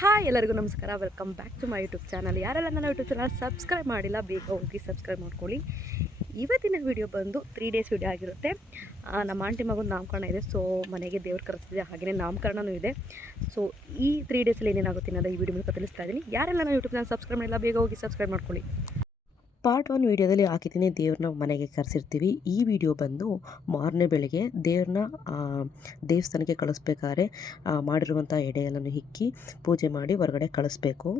Hi ಎಲ್ಲರಿಗೂ ನಮಸ್ಕಾರ. Welcome back to my YouTube channel. ಯಾರೆಲ್ಲ ನನ್ನ ಯೂಟ್ಯೂಬ್ ಚಾನಲ್ ಸಬ್ಸ್ಕ್ರೈಬ್ ಮಾಡಿಲ್ಲ ಬೇಗ ಹೋಗಿ ಸಬ್ಸ್ಕ್ರೈಬ್ ಮಾಡ್ಕೊಳ್ಳಿ. ಇವತ್ತಿನ ವಿಡಿಯೋ ಬಂದು 3 ಡೇಸ್ ವಿಡಿಯೋ ಆಗಿರುತ್ತೆ. ನಮ್ಮ ಆಂಟಿ ಮಗನ ನಾಮಕರಣ ಇದೆ, ಸೊ ಮನೆಗೆ ದೇವ್ರು ಕರೆಸ್ತಿದೆ, ಹಾಗೆಯೇ ನಾಮಕರಣವೂ ಇದೆ. ಸೊ ಈ 3 ಡೇಸಲ್ಲಿ ಏನೇನಾಗುತ್ತೆ ಅನ್ನೋದು ಈ ವಿಡಿಯೋ ಮೂಲಕ ತಿಳಿಸ್ತಾ ಇದ್ದೀನಿ. ಯಾರೆಲ್ಲ ನನ್ನ ಯೂಟ್ಯೂಬ್ ಚಾನಲ್ ಸಬ್ಸ್ಕ್ರೈಬ್ ಮಾಡಿಲ್ಲ ಬೇಗ ಹೋಗಿ ಸಬ್ಸ್ಕ್ರೈಬ್ ಮಾಡ್ಕೊಳ್ಳಿ. ಪಾರ್ಟ್ 1 ವೀಡಿಯೋದಲ್ಲಿ ಹಾಕಿದ್ದೀನಿ, ದೇವ್ರನ್ನ ಮನೆಗೆ ಕರೆಸಿರ್ತೀವಿ. ಈ ವಿಡಿಯೋ ಬಂದು ಮಾರನೇ ಬೆಳಗ್ಗೆ ದೇವ್ರನ್ನ ದೇವಸ್ಥಾನಕ್ಕೆ ಕಳಿಸ್ಬೇಕಾದ್ರೆ ಮಾಡಿರುವಂಥ ಎಡೆಯೆಲ್ಲನೂ ಹಿಕ್ಕಿ ಪೂಜೆ ಮಾಡಿ ಹೊರಗಡೆ ಕಳಿಸ್ಬೇಕು.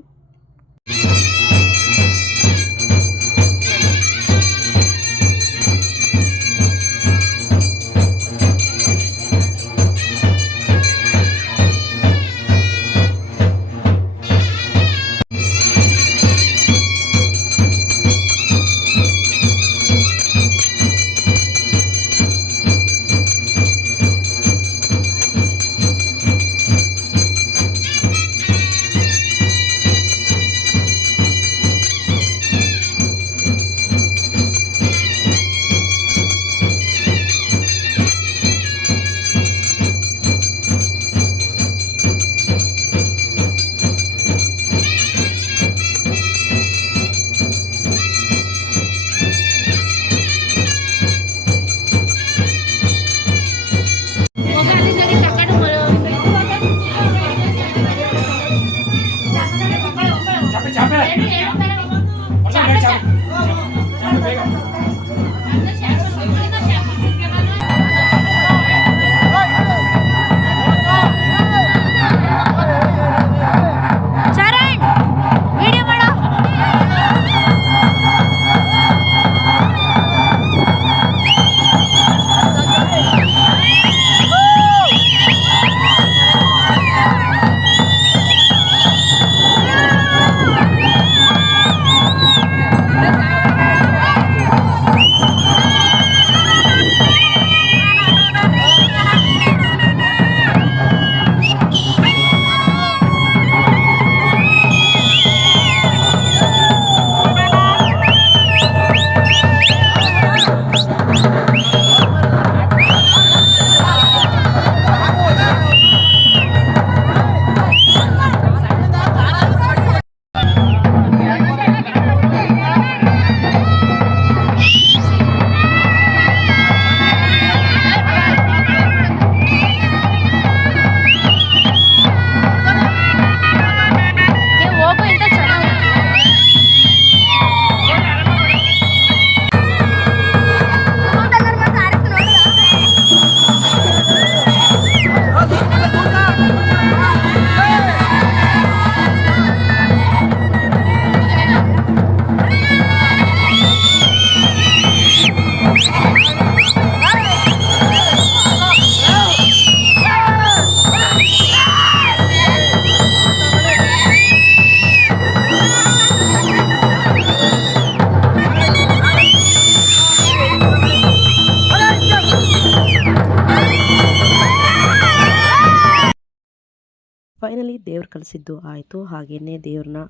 ಫೈನಲಿ ದೇವ್ರು ಕಳಿಸಿದ್ದು ಆಯಿತು, ಹಾಗೆಯೇ ದೇವ್ರನ್ನ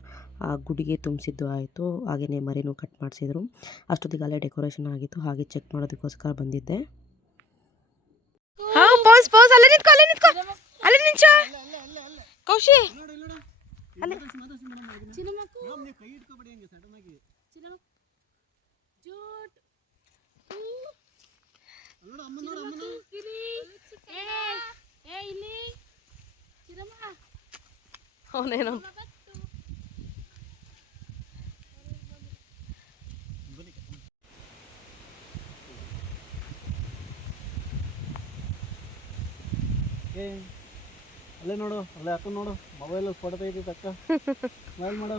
ಗುಡಿಗೆ ತುಂಬಿಸಿದ್ದು ಆಯಿತು, ಹಾಗೆಯೇ ಮರಿನೂ ಕಟ್ ಮಾಡಿಸಿದ್ರು. ಅಷ್ಟೊತ್ತಿಗೆ ಅಲ್ಲೇ ಡೆಕೋರೇಷನ್ ಆಗಿತ್ತು, ಹಾಗೆ ಚೆಕ್ ಮಾಡೋದಕ್ಕೋಸ್ಕರ ಬಂದಿದ್ದೆ. ಕೌಶಿ ಅವನೇನು ಅಲ್ಲೇ ನೋಡು, ಅಲ್ಲೇ ಅಕ್ಕ ನೋಡು, ಮೊಬೈಲ್ ಫೋಟೋ ತೆಗಿತೈತೆ ಅಕ್ಕ, ಸ್ಮೈಲ್ ಮಾಡೋ.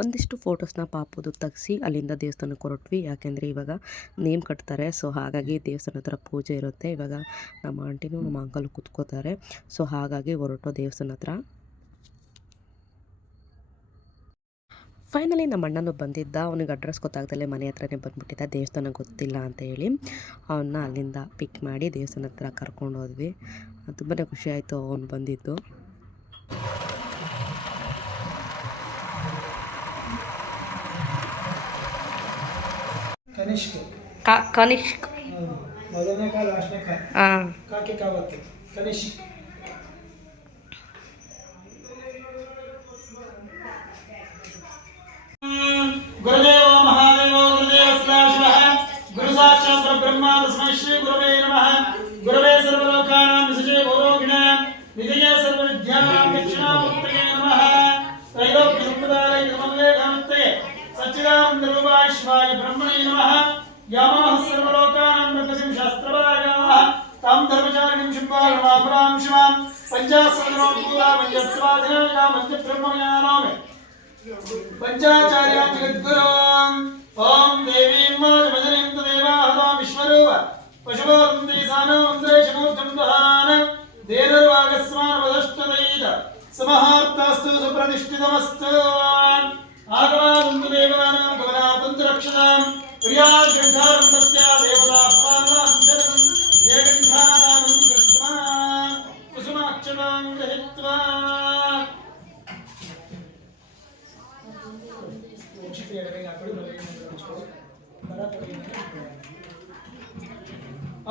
ಒಂದಿಷ್ಟು ಫೋಟೋಸ್ನ ಪಾಪುದು ತೆಗ್ಸಿ ಅಲ್ಲಿಂದ ದೇವಸ್ಥಾನಕ್ಕೆ ಹೊರಟ್ವಿ. ಯಾಕೆಂದರೆ ಇವಾಗ ನೇಮ್ ಕಟ್ತಾರೆ, ಸೊ ಹಾಗಾಗಿ ದೇವಸ್ಥಾನ ಹತ್ರ ಪೂಜೆ ಇರುತ್ತೆ. ಇವಾಗ ನಮ್ಮ ಆಂಟಿನೂ ನಮ್ಮ ಅಂಕಲು ಕೂತ್ಕೋತಾರೆ, ಸೊ ಹಾಗಾಗಿ ಹೊರಟೋ ದೇವಸ್ಥಾನ ಹತ್ರ. ಫೈನಲಿ ನಮ್ಮ ಅಣ್ಣನೂ ಬಂದಿದ್ದ, ಅವನಿಗೆ ಅಡ್ರೆಸ್ ಗೊತ್ತಾಗ್ದಲ್ಲೇ ಮನೆ ಹತ್ರನೇ ಬಂದುಬಿಟ್ಟಿದ್ದ, ದೇವಸ್ಥಾನ ಗೊತ್ತಿಲ್ಲ ಅಂತ ಹೇಳಿ. ಅವನ್ನ ಅಲ್ಲಿಂದ ಪಿಕ್ ಮಾಡಿ ದೇವಸ್ಥಾನ ಹತ್ರ ಕರ್ಕೊಂಡು ಹೋದ್ವಿ. ತುಂಬಾ ಖುಷಿ ಆಯಿತು ಅವನು ಬಂದಿದ್ದು. ಕನಿಷ್ಕ್ ಕನಿಷ್ಕ್ ಮೊದಲನೇ ಕಾಲ ಲಾಸ್ಟ್ನೇ ಕಾಲ ಹಾಂ ಕಾಕಿ ಕಾವತ್ತು ಗಣೇಶ್ ಗುರುದೇವ ಮಹಾದೇವ ಗುರುದೇವ ಸದಾಶಿವಃ ಗುರು ಸಾಕ್ಷಾತ್ ಪರಬ್ರಹ್ಮ ತಸ್ಮೈ ಶ್ರೀ ಗುರವೇ ನಮಃ ಗುರವೇ ಸರ್ವಲೋಕಾನಾಂ ವಿಸಜೇ ಭೋರೋಗಿಣ ನಿಧಿಯ ಸರ್ವವಿದ್ಯಾನಾಂ ದಕ್ಷಿಣಾಮೂರ್ತಯೇ ನಮಃ ತ್ರೈಲೋಕ್ಯ ಸಂಪ್ರದಾಯ ಸಮನ್ವಯಕಾಮತ್ತೆ ಸಚ್ಚಿದಾನಂದ ರೂಪಾಯ ಶಿವಾಯ ಬ್ರಹ್ಮಣೇ ನಮಃ ಯಾಮಾಹ ಸರ್ವಲೋಕಾನಾಂ ಪ್ರಕೃತಿಂ ಶಾಸ್ತ್ರವಾಯಾಮಃ ತಾಂ ಧರ್ಮಚಾರಿಣಿಂ ಶುಭಾಗಮಾಪರಾಂ ಶಿವಾಂ ಪಂಚಾಸಹಸ್ರನೋತ್ಪೂರಾ ಪಂಚಸ್ವಾಧಿನಾಯಾ ಪಂಚಬ್ರಹ್ಮಜ್ಞಾನಾಮೇ पंचाचार्या जगद्गुरुं ओम देवीं माधवजनीं तदेवाहतां विश्वरूप पशुवन्ते सानोन्द्रेशमूर्तं दहान देनर्वागस्मानवदष्टदैत समहार्तास्तु सुप्रतिष्ठितमस्तु आगमानन्दु देवानां गमनार्थं रक्षतां प्रियाग्रन्थारं तस्या देवता स्वानां शरणं जयगन्धानां दत्त्वा कुसुमाक्षतां गृहीत्वा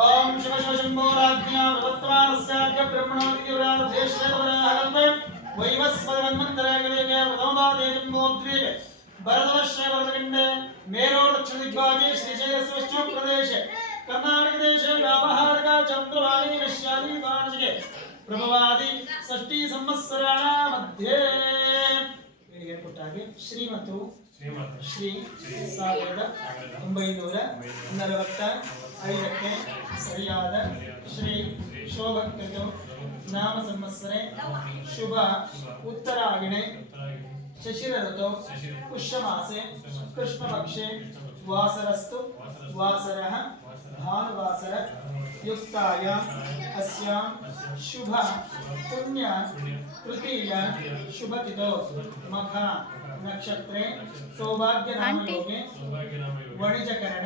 ओम शिव शिव शंभो राज्ञा प्रवर्तमानस्याद्य ब्रह्मणोदिव्याधेश्वरवराहकल्पे वैवस्वतमन्मन्तरागलेके प्रथमपादे जम्बोद्वीपे भरतवर्षे भरतखण्डे मेरो दक्षिणदिग्भागे श्रीशैलस्वश्चप्रदेशे कर्नाटकदेशे व्यावहारिका चन्द्रवाणी नश्याली वार्षिके प्रभवादि षष्ठी संवत्सराणां मध्ये ಶ್ರೀಮತು ಶ್ರೀ 1945ಕ್ಕೆ ಸರಿಯಾದ ಶ್ರೀ ಶೋಭಕೃತ ನಾಮ ಸಂವತ್ಸರೆ ಶುಭ ಉತ್ತರಾಯಣೆ ಶಶಿರ ಋತು ಪುಷ್ಯಮಾಸೆ ಕೃಷ್ಣಪಕ್ಷೆ ವಾಸರಸ್ತು ವಾಸರಃ ಭಾನುವಾಸರ युक्ताय अस्यां शुभ पुण्य तृतीय शुभतिथौ मख नक्षत्रे सौभाग्य नाम योगे वणिजकरण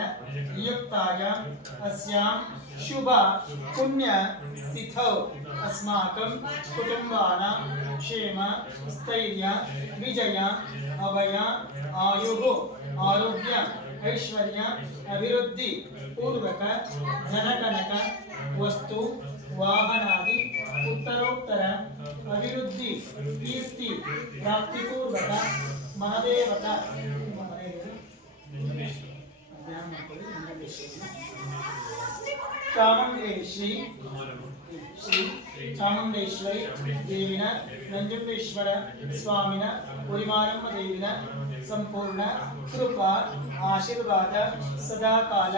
युक्ताय अस्यां शुभ पुण्य तिथौ अस्माकं कुटुंबानां क्षेम स्थैर्य विजय अभय आयुः आरोग्य ऐश्वर्य अभिवृद्धि पूर्वक धनकनक वस्तु वाहनादि उत्तरोत्तर अभिवृद्धि कीर्ति प्राप्ति पूर्वक महादेवता चामुंडेश्वरी श्री चामुंडेश्वरी देविन ನಂಜುಂಡೇಶ್ವರ ಸ್ವಾಮಿನ ಉರಿಮಾರಮ್ಮ ದೇವಿನ ಸಂಪೂರ್ಣ ಕೃಪಾ ಆಶೀರ್ವಾದ ಸದಾ ಕಾಲ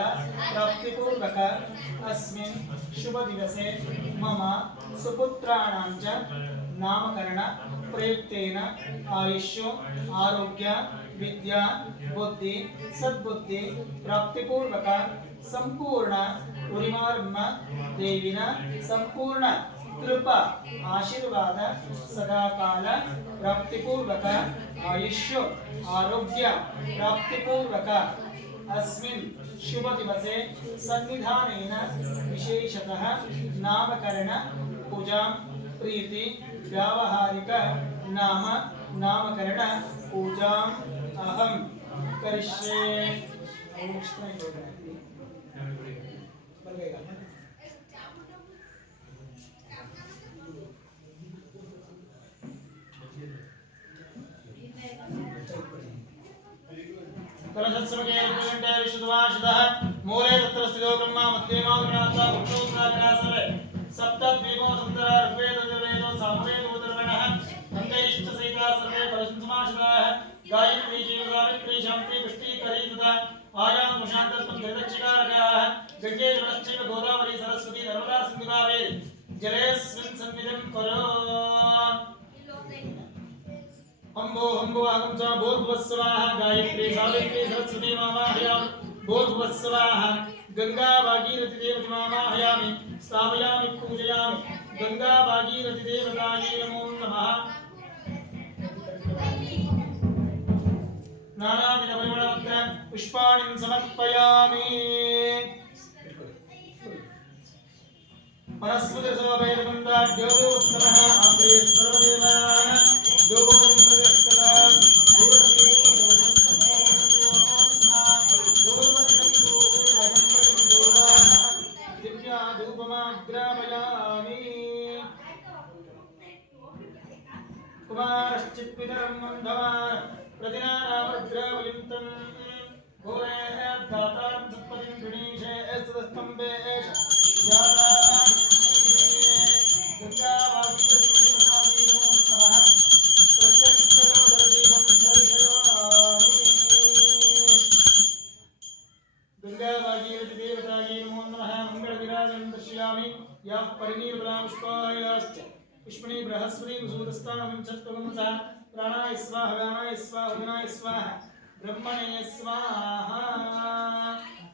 ಪ್ರಾಪ್ತಿಪೂರ್ವಕ अस्मिन् शुभ दिवसे मम सुपुत्राणां च नामकरण प्रयुक्तेन आयुष्यो आरोग्य विद्या बुद्धि सद्बुद्धि प्राप्तिपूर्वक संपूर्ण उरिमारम्म देविन संपूर्ण कृपा आशीर्वाद सदा काल प्राप्तिपूर्वक आयुष्यो आरोग्य प्राप्तिपूर्वक अस्मिन् शुभ दिवसे सन्निधानेन विशेषतः नामकरण पूजा प्रीति व्यावहारिक नाम नामकरण पूजा अहं करिष्ये। कलशत्समके विशुद्धवाशितः मूले तत्र स्थितो ब्रह्मा मध्ये मातृनाथा पुरुषोत्तराग्रासवे सप्तद्वीपो सुन्दरा ऋग्वेदो सामवेदो उदर्वणः अङ्गैश्च सहिता सर्वे कलशत्समाशिताः गायत्री जीवसावित्री शान्ति पुष्टिकरी तथा आयां मुशान्तत्वं धृतक्षिकारकाः गङ्गे जलश्चैव गोदावरी सरस्वती नर्मदा सिन्धुकावेरी जलेऽस्मिन् सन्निधिं करो अम्बो अम्बो अहं च भूर्भुवस्सवाः गायत्री सावित्री सरस्वती मामाहयामि भूर्भुवस्सवाः गंगा भागीरथी देवती मामाहयामि स्थापयामि पूजयामि गंगा भागीरथी देवतायै नमो नमः। नानाविध परिमलपत्र पुष्पाणि समर्पयामि। वनस्पति सर्वभैरवन्दाढ्यो उत्तमः आत्रे सर्वदेवाः दोभयं प्रदक्षिणां दिव्या धूपमाग्रापयामि। कुमारश्चित्पितरं मन्धवान् प्रतिनारामद्रावलिन्तं घोरेऽर्धातां सत्पतिं गणेशे स्तुतस्तम्भे याः परिणीर्बलापुष्पायाश्च पुष्पणी बृहस्पति सूदस्तानविंशत्वगुंसा प्राणाय स्वाहा व्यानाय स्वाहा उदनाय स्वाहा ब्रह्मणे स्वाहा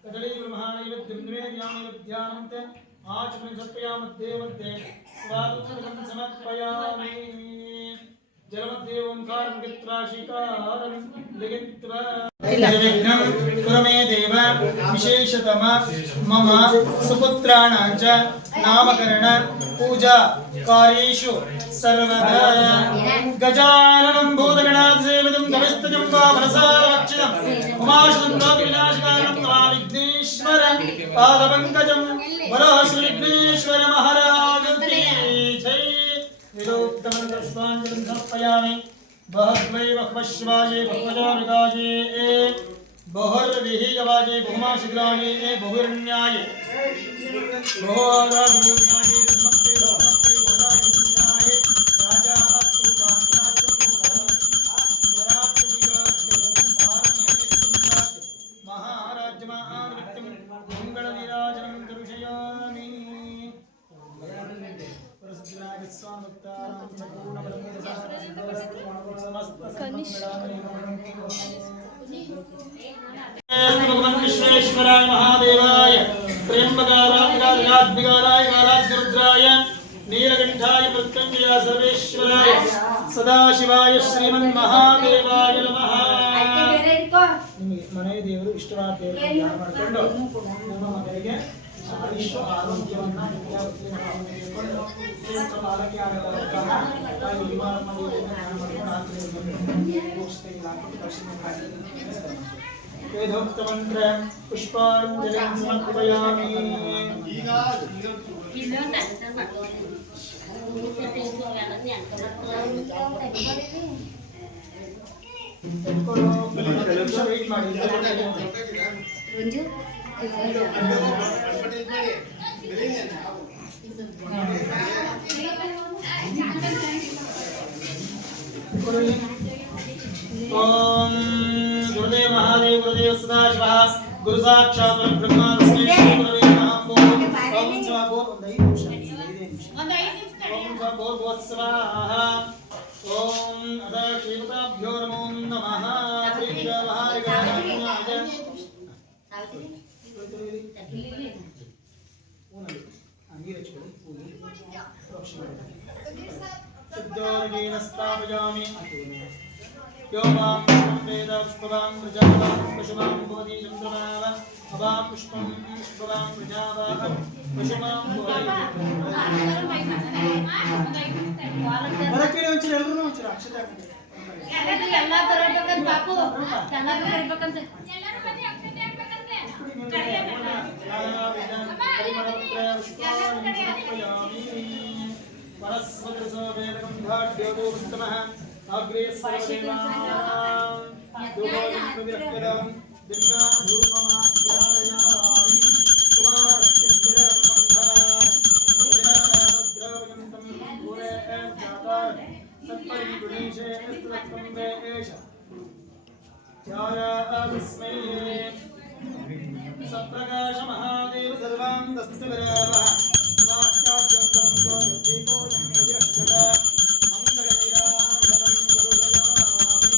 कदली ब्रह्माणैवेद्यं निवेदयामि आचमनं समर्पयामि मध्ये स्वादुत्तरं समर्पयामि जलमध्ये ओंकारं कृत्वा शीकारं लिखित्वा निर्विघ्नं कुरु मे देव विशेषतम मम सुपुत्राणां च नामकरण पूजा कार्येषु सर्वदा गजाननं भूतगणाधिसेवितं कविस्तजं वामनसारक्षितं उमाशुतं लोकविनाशकारणं महाविघ्नेश्वर पादपङ्कजं वरः श्रीविघ्नेश्वर महाराज की जय। वेदोक्तं पुष्पाञ्जलिं समर्पयामि। बहद्वै बह्वश्वाजे बह्वजामिगाजे बहुर्विहियवाजे बहुमाशिग्राजे बहुरण्याय बहुराजमूर्णाये नमस्ते नमस्ते बहुराजमूर्णाय राजा अस्तु साम्राज्यं स्वराज्यमिराज्यं महाराज्यमानवित्यं मङ्गलनिराजनं दर्शयामि। विश्वेश्वराय महादेवाय त्र्यंबकाराय वाराज्यरुद्राय नीलकंठाय मृत्युंजयाय सर्वेश्वराय सदाशिवाय श्रीमन्महादेवाय नमः। मने देವರು ಇಷ್ಟವಾದ ದೇವರನ್ನು ಧ್ಯಾನ ಮಾಡಿಕೊಂಡು ನಮ್ಮ ಮನೆಗೆ ಆಯುಷ್ಯ ಆರೋಗ್ಯವನ್ನು ಆರೋಗ್ಯ वेदोक्तमन्त्र पुष्पाञ्जलिं समर्पयामि। ओम गुरुदेव महादेव गुरुदेव सदाशिव गुरु साक्षात् परब्रह्म तस्मै श्री गुरुवे नमः। ओम स्वाहा बोल ओम स्वाहा बोल स्वाहा। ओम अद श्रीमताभ्यो नमो नमः। शुद्धोरगेन स्थापयामि यो मां वेद पुष्पवां प्रजावां पशुवां भवति चन्द्रमाव अवां पुष्पं पुष्पवां प्रजावां पशुवां भवति ಎಲ್ಲ ಬರಬೇಕಂತ ಬಾಪು ಎಲ್ಲ ಬರಬೇಕಂತ परस्वरसोवेदगन्धाढ्योदोत्तमः अग्रे सर्वदेवानां दुर्गं प्रविरक्तम् दिव्याधूपमाध्यायामि कुमारश्चित्तिरं बन्धवान् द्रवयन्तं पुरे जातान् सत्परिगुणेशे स्तुतस्तम्भे एष ध्यायास्मै सप्रकाश महादेव सर्वां दस्तुविरावः स्वास्थ्याद्यन्तं ज्योतिर्दीपोऽयं प्रविरक्तदा मङ्गलनिराधनं गुरुदयामि।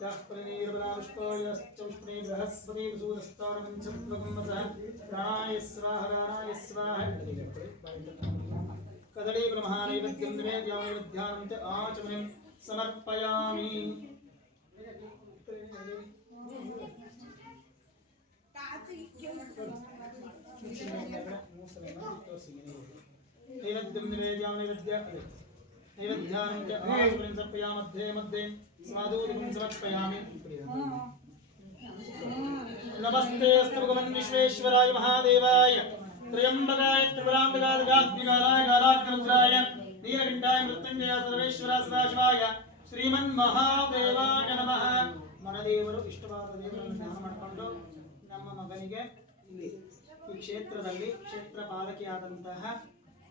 यः परिणीर्बलापुष्पायश्चौष्णे बृहस्पति सूदस्तानविंशत्वगुंसः प्राणाय स्वाहा कदली ब्रह्मानैवेद्यं निवेदयामि ध्यानं च आचमनं समर्पयामि। नैवेद्यं निवेदयामि नैवेद्यानं च आचमनं समर्पयामि मध्ये मध्ये स्वादुदकं समर्पयामि। नमस्ते अस्तु भगवन् विश्वेश्वराय महादेवाय त्र्यंबकाय त्रिपुरांतकाय गालाग्निरुद्राय वीरघण्टाय मृत्युंजय सर्वेश्वर सदाशिवाय ಶ್ರೀಮನ್ಮಹಾದೇವಾಯ ನಮಃ. ಮನದೇವರು ಇಷ್ಟವಾದ ದೇವರನ್ನು ಧ್ಯಾನ ಮಾಡಿಕೊಂಡು ನಮ್ಮ ಮಗನಿಗೆ ಇಲ್ಲಿ ಈ ಕ್ಷೇತ್ರದಲ್ಲಿ ಕ್ಷೇತ್ರ ಪಾಲಕಿಯಾದಂತಹ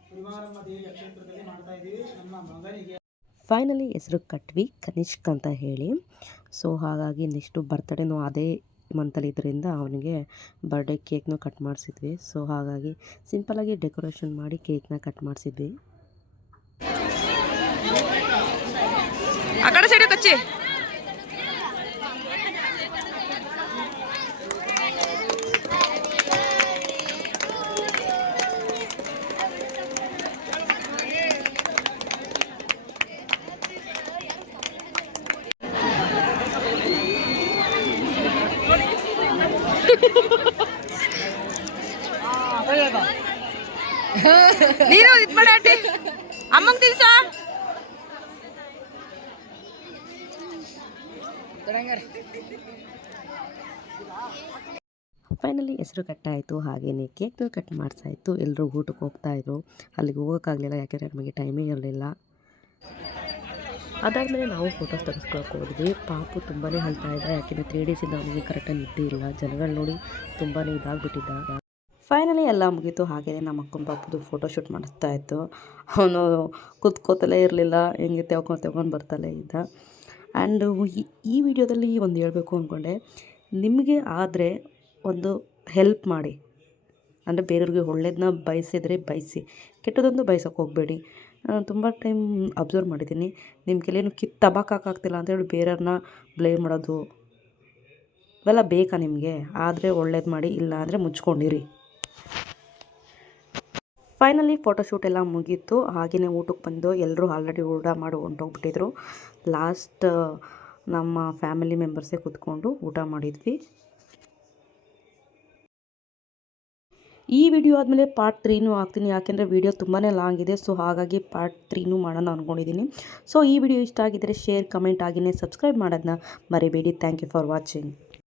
ಗುರುವಾರಮ್ಮ ದೇವಿಯ ಕ್ಷೇತ್ರದಲ್ಲಿ ಮಾಡ್ತಾ ಇದ್ದೀವಿ. ನಮ್ಮ ಮಗನಿಗೆ ಫೈನಲಿ ಹೆಸರು ಕಟ್ವಿ ಕನಿಷ್ಕ್ ಅಂತ ಹೇಳಿ. ಸೊ ಹಾಗಾಗಿ ನೆಕ್ಸ್ಟು ಬರ್ತಡೇನೂ ಅದೇ ಮಂತಲ್ಲಿ ಇದರಿಂದ ಅವನಿಗೆ ಬರ್ಡೇ ಕೇಕ್ನೂ ಕಟ್ ಮಾಡಿಸಿದ್ವಿ. ಸೊ ಹಾಗಾಗಿ ಸಿಂಪಲಾಗಿ ಡೆಕೋರೇಷನ್ ಮಾಡಿ ಕೇಕ್ನ ಕಟ್ ಮಾಡಿಸಿದ್ವಿ. ಆ ಕಡೆ ಸೈಡ್ ಕಚ್ಚಿ ನೀರು ಇದು ಮಾಡಿ ಆಂಟಿ ಅಮ್ಮಂಗೆ ತಿನ್ಸ. ಫೈನಲಿ ಹೆಸರು ಕಟ್ಟಾಯಿತು, ಹಾಗೆಯೇ ಕೇಕ್ನೂ ಕಟ್ ಮಾಡಿಸಾಯಿತು. ಎಲ್ಲರೂ ಊಟಕ್ಕೆ ಹೋಗ್ತಾಯಿದ್ರು. ಅಲ್ಲಿಗೆ ಹೋಗೋಕ್ಕಾಗಲಿಲ್ಲ, ಯಾಕೆಂದರೆ ನಮಗೆ ಟೈಮೇ ಇರಲಿಲ್ಲ. ಅದಾದಮೇಲೆ ನಾವು ಫೋಟೋಸ್ ತೆಗೆಸ್ಕೊಳಕ್ಕೆ ಹೋದ್ವಿ. ಪಾಪು ತುಂಬಾ ಅಳ್ತಾ ಇದ್ದ, ಯಾಕೆಂದರೆ 3 ಡೇಸಿಂದ ಅವನಿಗೆ ಕರೆಕ್ಟಾಗಿ ನಿದ್ದೆ ಇಲ್ಲ. ಜನಗಳು ನೋಡಿ ತುಂಬಾ ಇದಾಗ್ಬಿಟ್ಟಿದ್ದ. ಫೈನಲಿ ಎಲ್ಲ ಮುಗೀತು. ಹಾಗೆಯೇ ನಮ್ಮ ಅಕ್ಕನ ಪಾಪುದು ಫೋಟೋಶೂಟ್ ಮಾಡಿಸ್ತಾ ಇತ್ತು. ಅವನು ಕೂತ್ಕೋತಲೇ ಇರಲಿಲ್ಲ, ಹೆಂಗೆ ತೆಗ್ಕೊಂಡು ಬರ್ತಲೇ ಇದ್ದ. ಆ್ಯಂಡ್ ಈ ವಿಡಿಯೋದಲ್ಲಿ ಒಂದು ಹೇಳಬೇಕು ಅಂದ್ಕೊಂಡೆ, ನಿಮಗೆ ಆದರೆ ಒಂದು ಹೆಲ್ಪ್ ಮಾಡಿ, ಅಂದರೆ ಬೇರೆಯವ್ರಿಗೆ ಒಳ್ಳೇದನ್ನ ಬಯಸಿದರೆ ಬಯಸಿ, ಕೆಟ್ಟದೊಂದು ಬಯಸೋಕೆ ಹೋಗಬೇಡಿ. ತುಂಬ ಟೈಮ್ ಅಬ್ಸರ್ವ್ ಮಾಡಿದ್ದೀನಿ, ನಿಮ್ಮ ಕೈಲೇನು ತಬಾಕಾಗ್ತಿಲ್ಲ ಅಂತೇಳಿ ಬೇರೆಯವ್ರನ್ನ ಬ್ಲೇಮ್ ಮಾಡೋದು ಇವೆಲ್ಲ ಬೇಕಾ ನಿಮಗೆ? ಆದರೆ ಒಳ್ಳೇದು ಮಾಡಿ, ಇಲ್ಲ ಅಂದರೆ ಮುಚ್ಕೊಂಡಿರಿ. ಫೈನಲಿ ಫೋಟೋಶೂಟ್ ಎಲ್ಲ ಮುಗೀತು. ಹಾಗೆಯೇ ಊಟಕ್ಕೆ ಬಂದು ಎಲ್ಲರೂ ಆಲ್ರೆಡಿ ಊಟ ಮಾಡಿ ಹೊಂಟೋಗ್ಬಿಟ್ಟಿದ್ರು. ಲಾಸ್ಟ್ ನಮ್ಮ ಫ್ಯಾಮಿಲಿ ಮೆಂಬರ್ಸೇ ಕೂತ್ಕೊಂಡು ಊಟ ಮಾಡಿದ್ವಿ. ಈ ವಿಡಿಯೋ ಆದಮೇಲೆ ಪಾರ್ಟ್ 3ನೂ ಹಾಕ್ತೀನಿ, ಯಾಕೆಂದರೆ ವಿಡಿಯೋ ತುಂಬಾ ಲಾಂಗ್ ಇದೆ. ಸೊ ಹಾಗಾಗಿ ಪಾರ್ಟ್ 3ನೂ ಮಾಡೋಣ ಅಂದ್ಕೊಂಡಿದ್ದೀನಿ. ಸೊ ಈ ವಿಡಿಯೋ ಇಷ್ಟ ಆಗಿದ್ದರೆ ಶೇರ್, ಕಮೆಂಟ್, ಹಾಗೆಯೇ ಸಬ್ಸ್ಕ್ರೈಬ್ ಮಾಡೋದನ್ನ ಮರಿಬೇಡಿ. Thank you for watching.